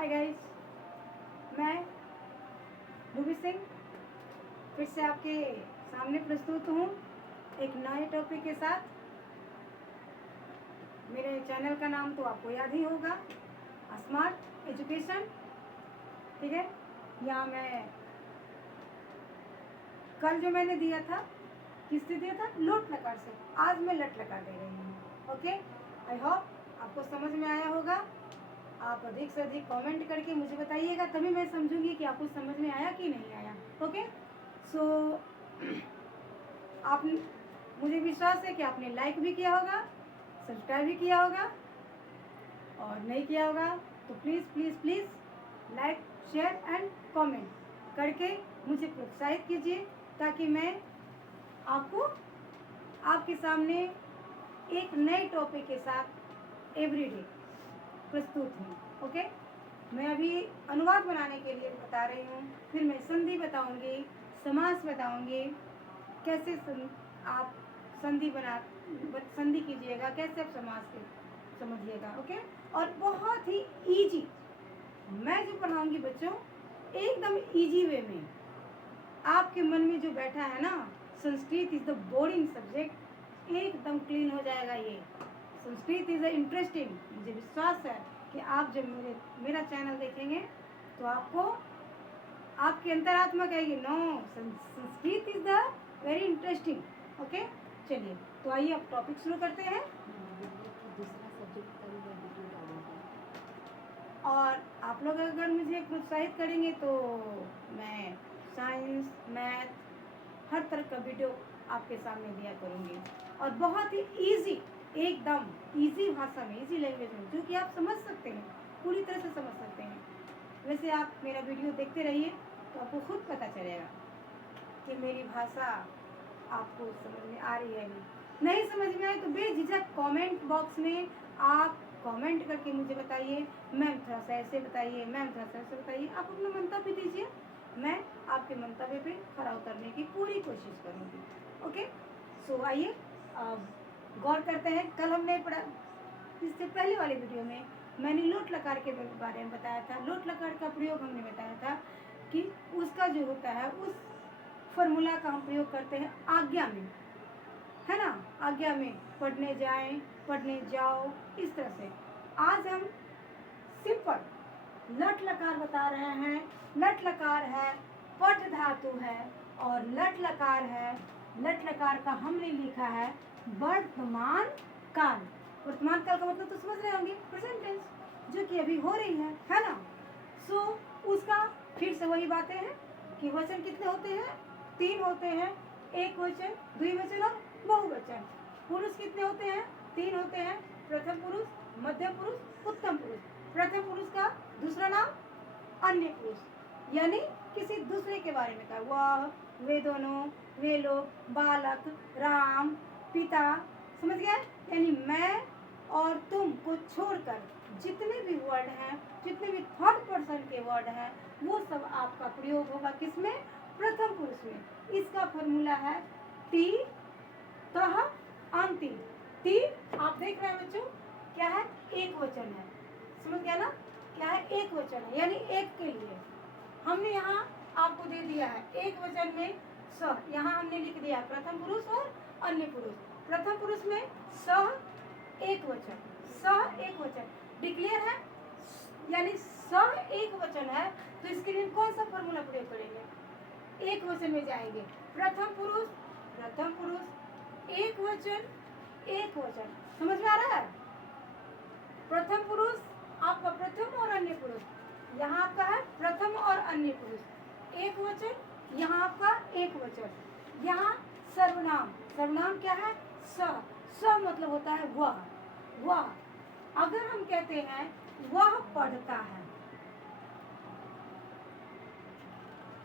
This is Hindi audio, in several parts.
हाय गाइस, मैं रूबी सिंह फिर से आपके सामने प्रस्तुत हूँ एक नए टॉपिक के साथ। मेरे चैनल का नाम तो आपको याद ही होगा, स्मार्ट एजुकेशन। ठीक है, यहाँ मैं कल जो मैंने दिया था, किससे दिया था? लोट लकार से। आज मैं लट लकार दे रही हूँ। ओके, आई होप आपको समझ में आया होगा। आप अधिक से अधिक कमेंट करके मुझे बताइएगा, तभी मैं समझूंगी कि आपको समझ में आया कि नहीं आया। ओके, सो आप, मुझे विश्वास है कि आपने लाइक भी किया होगा, सब्सक्राइब भी किया होगा, और नहीं किया होगा तो please please please like, share and comment करके मुझे प्रोत्साहित कीजिए, ताकि मैं आपको आपके सामने एक नए टॉपिक के साथ एवरीडे प्रस्तुत हूँ। ओके, मैं अभी अनुवाद बनाने के लिए बता रही हूँ, फिर मैं संधि बताऊँगी, समास बताऊँगी, कैसे आप संधि कीजिएगा, कैसे आप समास के समझिएगा। ओके, और बहुत ही इजी मैं जो पढ़ाऊँगी बच्चों, एकदम इजी वे में आपके मन में जो बैठा है ना, Sanskrit is the boring subject, एकदम क्लीन हो जाएगा। ये संस्कृत इज इंटरेस्टिंग। मुझे विश्वास है कि आप जब मेरा चैनल देखेंगे तो आपको आपकी अंतरात्मा कहेगी no, Sanskrit is the very interesting. Okay, चलिए तो आइए अब टॉपिक शुरू करते हैं। और आप लोग अगर मुझे प्रोत्साहित करेंगे तो मैं साइंस, मैथ, हर तरह का वीडियो आपके सामने दिया करूँगी, और बहुत ही इजी, एकदम इजी भाषा में, इजी लैंग्वेज में, जो कि आप समझ सकते हैं, पूरी तरह से समझ सकते हैं। वैसे आप मेरा वीडियो देखते रहिए तो आपको खुद पता चलेगा कि मेरी भाषा आपको समझ में आ रही है। नहीं समझ में आए तो बेझिझक कमेंट बॉक्स में आप कमेंट करके मुझे बताइए, मैम थोड़ा सा ऐसे बताइए, मैम थोड़ा सा ऐसे बताइए। आप अपना मंतव्य दीजिए, मैं आपके मंतव्य पे खरा उतरने की पूरी कोशिश करूँगी। ओके, सो आइए गौर करते हैं। कल हमने पढ़ा, इससे पहले वाले वीडियो में मैंने लोट लकार के बारे में बताया था। लोट लकार का प्रयोग हमने बताया था कि उसका जो होता है, उस फॉर्मूला का हम प्रयोग करते हैं आज्ञा में, है ना। आज्ञा में पढ़ने जाएं, पढ़ने जाओ, इस तरह से। आज हम सिंपल लट लकार बता रहे हैं। लट लकार है, पट धातु है, और लट लकार है। लट लकार का हमने लिखा है वर्तमान काल। वर्तमान काल का मतलब तो समझ रहे होंगे, प्रेजेंट टेंस, जो कि अभी हो रही है ना। सो उसका फिर से वही बातें हैं कि वचन कितने होते हैं? 3 होते हैं, एक वचन, द्विवचन और बहुवचन। पुरुष कितने होते हैं? 3 होते हैं, प्रथम पुरुष, मध्यम पुरुष, उत्तम पुरुष। प्रथम पुरुष का दूसरा नाम अन्य पुरुष, यानी किसी दूसरे के बारे में था। वह, वे दोनों, वे लोग, बालक, राम, पिता, समझ गए? यानी मैं और तुम को छोड़कर जितने भी वर्ड हैं, जितने भी थर्ड पर्सन के वर्ड हैं, वो सब आपका प्रयोग होगा किसमें? प्रथम पुरुष में। इसका फॉर्मूला है ती, तह, अंतिम। ती आप देख रहे हैं बच्चों, क्या है? एक वचन है, समझ गया ना? क्या है? एक वचन है, यानी एक के लिए हमने यहाँ आपको दे दिया है एक वचन में स। यहाँ हमने लिख दिया प्रथम पुरुष और अन्य पुरुष। प्रथम पुरुष में स एक वचन, स एक वचन डिक्लेयर है, यानी स एक वचन है, तो इसके लिए कौन सा फॉर्मूला प्रयोग करेंगे? एक वचन में जाएंगे। प्रथम पुरुष, प्रथम पुरुष, एक वचन, एक वचन। समझ में आ रहा है? प्रथम पुरुष आपका प्रथम और अन्य पुरुष, यहाँ आपका है प्रथम और अन्य पुरुष, एक वचन, यहाँ आपका एक वचन। यहाँ सर्वनाम, सर्वनाम क्या है? स। स मतलब होता है वह, वह। अगर हम कहते हैं वह पढ़ता है,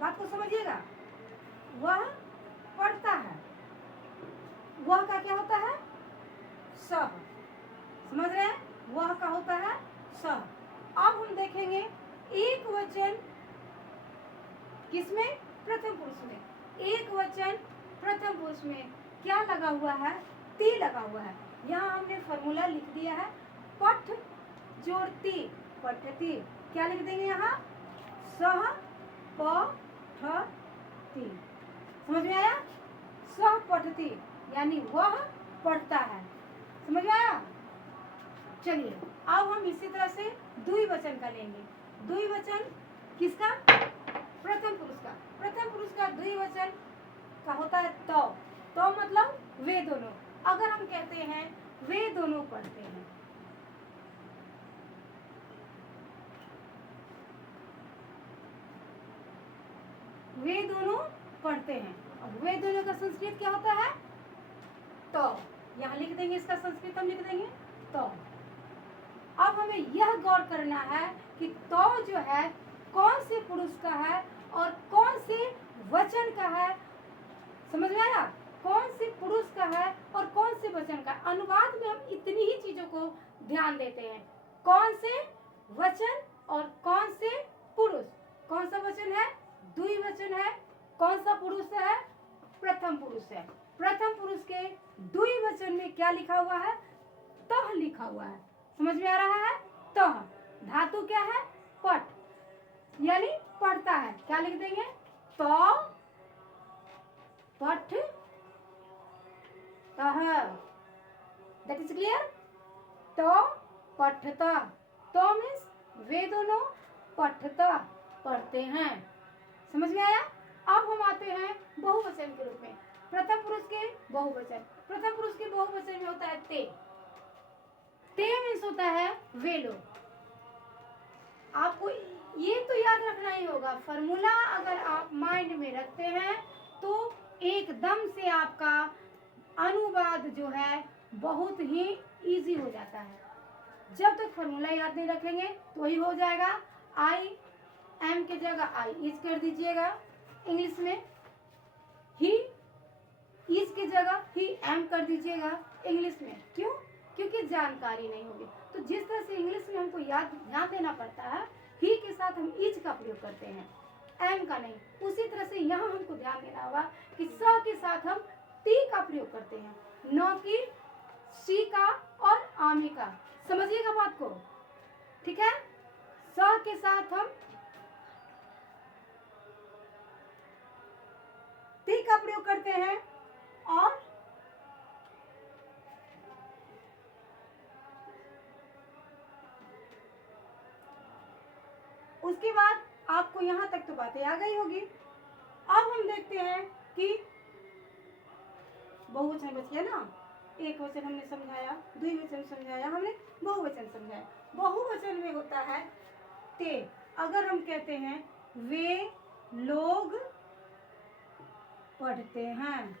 बात को समझिएगा, वह पढ़ता है, वह का क्या होता है? स। समझ रहे हैं? वह का होता है स। अब हम देखेंगे एक वचन किसमें? प्रथम पुरुष में। एक वचन प्रथम पुरुष में क्या लगा हुआ है? ती लगा हुआ है। यहाँ हमने फॉर्मूला लिख दिया है, पठ जोड़ ती, पठती। क्या लिख देंगे यहाँ? सह पठती। समझ में आया? सह पठती यानी वह पढ़ता है। समझ में आया? चलिए अब हम इसी तरह से द्विवचन का लेंगे। द्विवचन किसका? प्रथम पुरुष का। प्रथम पुरुष का द्विवचन का होता है तो। तो मतलब वे दोनों। अगर हम कहते हैं वे दोनों पढ़ते हैं, वे दोनों पढ़ते हैं। अब वे दोनों का संस्कृत क्या होता है? तो। यहाँ लिख देंगे, इसका संस्कृत हम लिख देंगे तो। अब हमें यह गौर करना है कि तो जो है कौन से पुरुष का है और कौन से वचन का है। समझ में आया? कौन से पुरुष का है और कौन से वचन का। अनुवाद में हम इतनी ही चीजों को ध्यान देते हैं, कौन से वचन और कौन से पुरुष। कौन सा वचन है? द्विवचन है। कौन सा पुरुष है? प्रथम पुरुष है। प्रथम पुरुष के द्विवचन में क्या लिखा हुआ है? तह लिखा हुआ है। समझ में आ रहा है? तह। धातु क्या है? पठ यानी पढ़ता है। क्या लिख देंगे? तो पठ तह। That is clear? तो पठता। तो मीन्स वे दोनों पठता, पढ़ते हैं। समझ में आया? अब हम आते हैं बहुवचन के रूप में। प्रथम पुरुष के बहुवचन। प्रथम पुरुष के बहुवचन में होता है ते। ते मीन्स होता है वे लोग। आपको ये तो याद रखना ही होगा, फॉर्मूला अगर आप माइंड में रखते हैं तो एकदम से आपका अनुवाद जो है बहुत ही इजी हो जाता है। जब तक फॉर्मूला याद नहीं रखेंगे तो वही हो जाएगा। आई एम के जगह आई इज कर दीजिएगा इंग्लिश में। ही इज की जगह ही एम कर दीजिएगा इंग्लिश में। क्यों? क्योंकि जानकारी नहीं होगी। तो जिस तरह से इंग्लिश में हमको ध्यान देना पड़ता है, ही के साथ हम इज का प्रयोग करते हैं, एम का नहीं। उसी तरह से यहाँ हमको ध्यान देना होगा कि स के साथ हम ती का प्रयोग करते हैं, न कि सी का और आमी का। समझिएगा बात को, ठीक है? स के साथ हम ती का प्रयोग करते हैं और उसके बाद आपको यहाँ तक तो बातें आ गई होगी। अब हम देखते हैं कि बहुवचन बच गया ना। एक वचन हमने समझाया, द्विवचन समझाया, हमने बहुवचन समझाया। बहुवचन में होता है ते। अगर हम कहते हैं वे लोग पढ़ते हैं,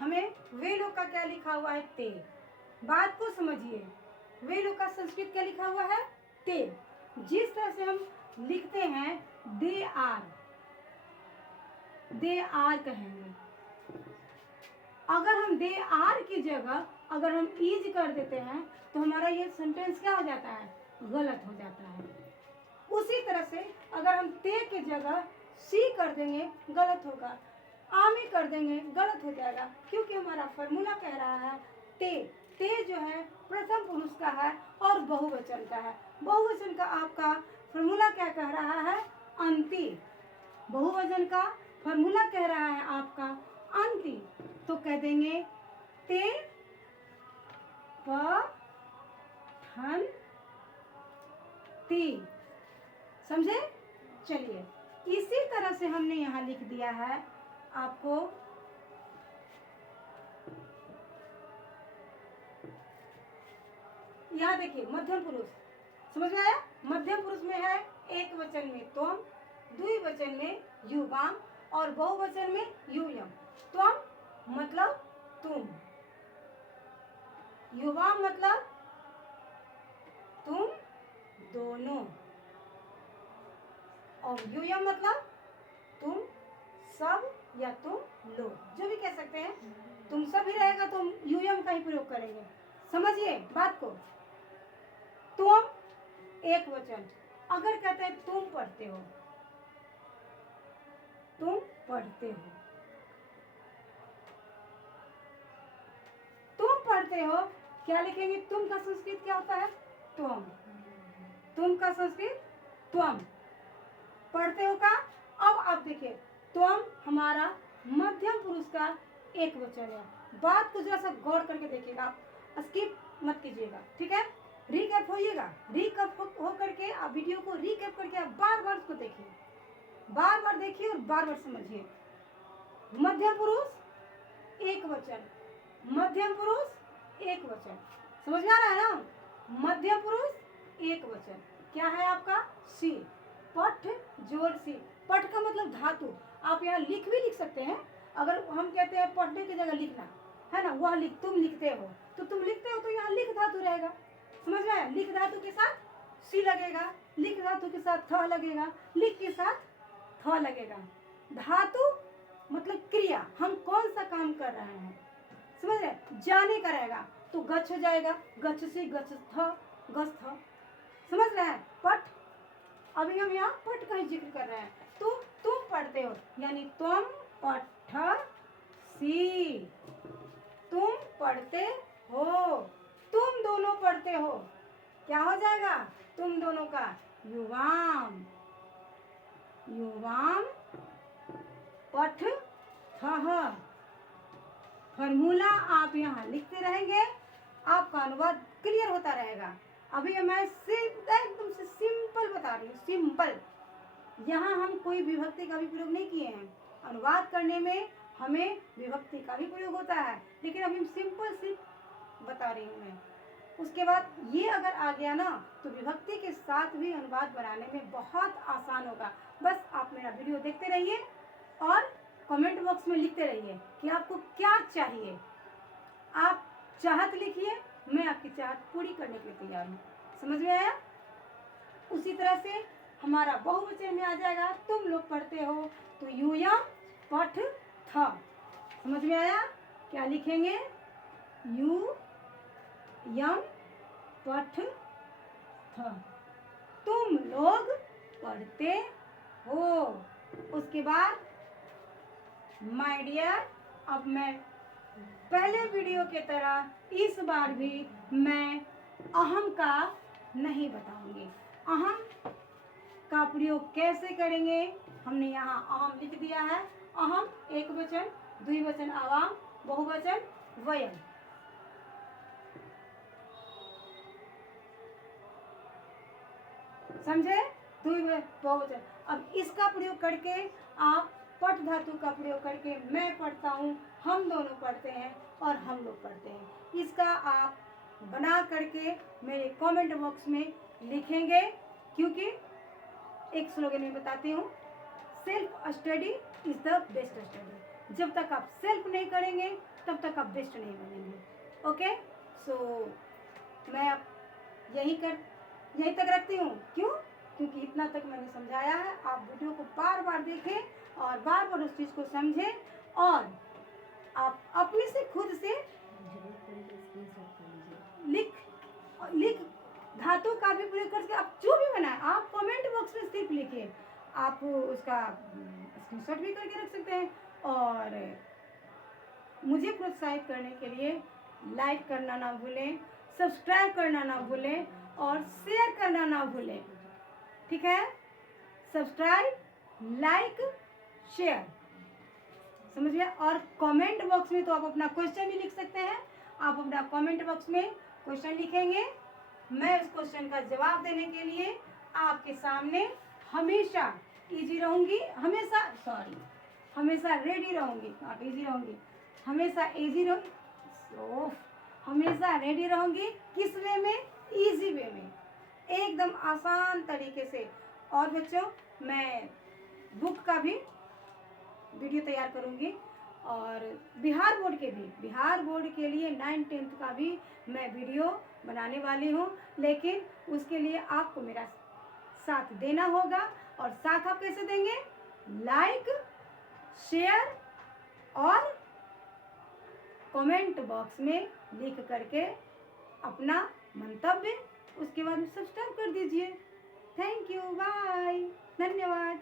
हमें वे लोग का क्या लिखा हुआ है? ते। बात को समझिए, वे लोग का संस्कृत क्या लिखा हुआ है? ते। जिस तरह से हम लिखते हैं दे आर कहेंगे। अगर हम दे आर की जगह अगर हम इज कर देते हैं तो हमारा ये सेंटेंस क्या हो जाता है? गलत हो जाता है। उसी तरह से अगर हम ते की जगह सी कर देंगे गलत होगा, आमी कर देंगे गलत हो जाएगा, क्योंकि हमारा फॉर्मूला कह रहा है ते। ते जो है प्रथम पुरुष का है और बहुवचन का है। बहुवचन का आपका फॉर्मूला क्या कह रहा है? अंति। बहुवचन का फॉर्मूला कह रहा है आपका अंति। तो कह देंगे ते पठन ती। समझे? चलिए इसी तरह से हमने यहाँ लिख दिया है आपको यहाँ देखिए मध्यम पुरुष। समझ में आया? मध्यम पुरुष में है एक वचन में त्वम, द्विवचन में युवाम और बहुवचन में यूयम। त्वम मतलब तुम, युवाम मतलब तुम दोनों, और यूयम मतलब तुम सब या तुम लोग, जो भी कह सकते हैं। तुम सब ही रहेगा तो हम यूयम का ही प्रयोग करेंगे। समझिए बात को। तुम एक वचन। अगर कहते हैं तुम पढ़ते हो, तुम पढ़ते हो, तुम पढ़ते हो, क्या लिखेंगे? तुम का संस्कृत क्या होता है? तुम। का संस्कृत त्वम, पढ़ते हो का। अब आप देखिए त्वम हमारा मध्यम पुरुष का एक वचन है। बात को जरा सा गौर करके देखिएगा, आप स्किप मत कीजिएगा, ठीक है। रीकैप होइएगा, रीकैप हो करके आप वीडियो को रीकैप करके आप बार बार उसको देखिए, बार बार देखिए और बार बार समझिए। मध्यम पुरुष एक वचन, मध्यम पुरुष एक वचन, समझ में आ रहा है ना। मध्यम पुरुष एक वचन क्या है आपका, सी, पठ जोड़ सी। पठ का मतलब धातु, आप यहाँ लिख भी लिख सकते हैं। अगर हम कहते हैं पढ़ने की जगह लिखना है ना, वह लिख, तुम लिखते हो तो तुम लिखते हो तो यहाँ लिख धातु रहेगा, समझ में आया। लिख धातु के साथ सी लगेगा, लिख धातु के साथ थ लगेगा, लिख के साथ थ लगेगा। धातु मतलब क्रिया, हम कौन सा काम कर रहे हैं, समझ रहे। जाने का रहेगा तो गच्छ हो जाएगा, गच्छ से गच्छ थ, गच्छ थ, समझ रहे हैं। पठ, अभी हम यहाँ पठ का ही जिक्र कर रहे हैं। तो तुम पढ़ते हो यानी तुम पठ सी, तुम पढ़ते हो, तुम दोनों पढ़ते हो, क्या हो जाएगा तुम दोनों का युवाम, युवाम पठ थह। फॉर्मूला आप यहाँ लिखते रहेंगे, आपका अनुवाद क्लियर होता रहेगा। अभी मैं एकदम से सिंपल बता रही हूँ, सिंपल। यहाँ हम कोई विभक्ति का भी प्रयोग नहीं किए हैं। अनुवाद करने में हमें विभक्ति का भी प्रयोग होता है, लेकिन अभी सिंपल सी बता रही हूँ मैं। उसके बाद ये अगर आ गया ना तो विभक्ति के साथ भी अनुवाद बनाने में बहुत आसान होगा। बस आप मेरा वीडियो देखते रहिए और कमेंट बॉक्स में लिखते रहिए कि आपको क्या चाहिए। आप चाहत लिखिए, मैं आपकी चाहत पूरी करने के लिए तैयार हूँ, समझ में आया। उसी तरह से हमारा बहुवचन में आ जाएगा, तुम लोग पढ़ते हो तो यूयम पठ थ, समझ में आया। क्या लिखेंगे, यू यम पठ थ, तुम लोग पढ़ते हो। उसके बाद माय डियर, अब मैं पहले वीडियो के तरह इस बार भी मैं अहम का नहीं बताऊंगी। अहम का प्रयोग कैसे करेंगे, हमने यहाँ अहम लिख दिया है। अहम एक वचन, द्विवचन आवाम, बहुवचन वयम। समझे, बहुवचन। अब इसका प्रयोग करके आप पठ धातु का प्रयोग करके मैं पढ़ता हूँ, हम दोनों पढ़ते हैं और हम लोग पढ़ते हैं, इसका आप बना करके मेरे कमेंट बॉक्स में लिखेंगे। क्योंकि एक स्लोगन में बताती हूँ, self study is the best study. जब तक आप सेल्फ नहीं करेंगे तब तक आप बेस्ट नहीं बनेंगे। ओके, सो मैं अब यहीं तक रखती हूँ। क्यों, क्योंकि इतना तक मैंने समझाया है। आप वीडियो को बार बार देखें और बार बार उस चीज़ को समझें और आप अपने से खुद से लिख धातु का भी प्रयोग करके आप जो भी बनाए आप कमेंट बॉक्स में सिर्फ लिखिए। आप उसका स्क्रीनशॉट भी करके रख सकते हैं और मुझे प्रोत्साहित करने के लिए लाइक करना ना भूलें, सब्सक्राइब करना ना भूलें और शेयर करना ना भूलें, ठीक है। सब्सक्राइब, लाइक, शेयर, समझ गए। और कमेंट बॉक्स में तो आप अपना क्वेश्चन भी लिख सकते हैं। आप अपना कमेंट बॉक्स में क्वेश्चन लिखेंगे, मैं उस क्वेश्चन का जवाब देने के लिए आपके सामने हमेशा इजी रहूंगी, हमेशा रेडी रहूंगी, नॉट इजी रहूंगी, हमेशा इजी रहूंगी, हमेशा रेडी रहूंगी। किस वे में, इजी वे में, एकदम आसान तरीके से। और बच्चों, मैं बुक का भी वीडियो तैयार करूंगी और बिहार बोर्ड के लिए 9th-10th का भी मैं वीडियो बनाने वाली हूं। लेकिन उसके लिए आपको मेरा साथ देना होगा। और साथ आप कैसे देंगे, लाइक, शेयर और कमेंट बॉक्स में लिख करके अपना मंतव्य, उसके बाद सब्सक्राइब कर दीजिए। थैंक यू, बाय, धन्यवाद।